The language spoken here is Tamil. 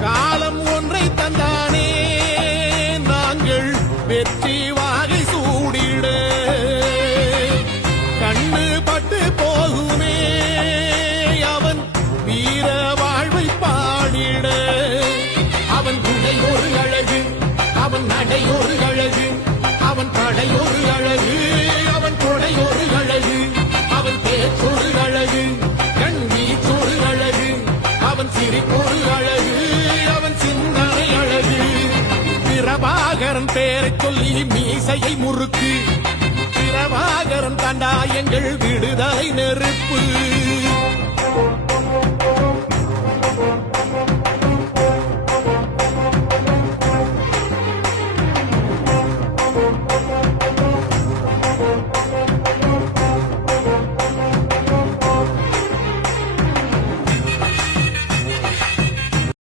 காலம் ஒன்றை தந்தானே நாங்கள் வெற்றி வாகை சூடிட கண்ணு பட்டு போகுமே அவன் வீர வாழ்வை பாடிட அவன் குடை ஒரு அழகு அவன் நடை ஒரு அழகு அவன் படை ஒரு அழகு அவன் கொடை ஒரு அழகு அவன் பேச்சொரு அழகு கண் வீச்சொரு அழகு அவன் சிரிப்பொரு அழகு அவன் சிந்தனை அழகு பிரபாகரன் பேரைச் சொல்லி மீசையை முறுக்கு பிரபாகரன் தாண்டா எங்கள் விடுதலை நெருப்பு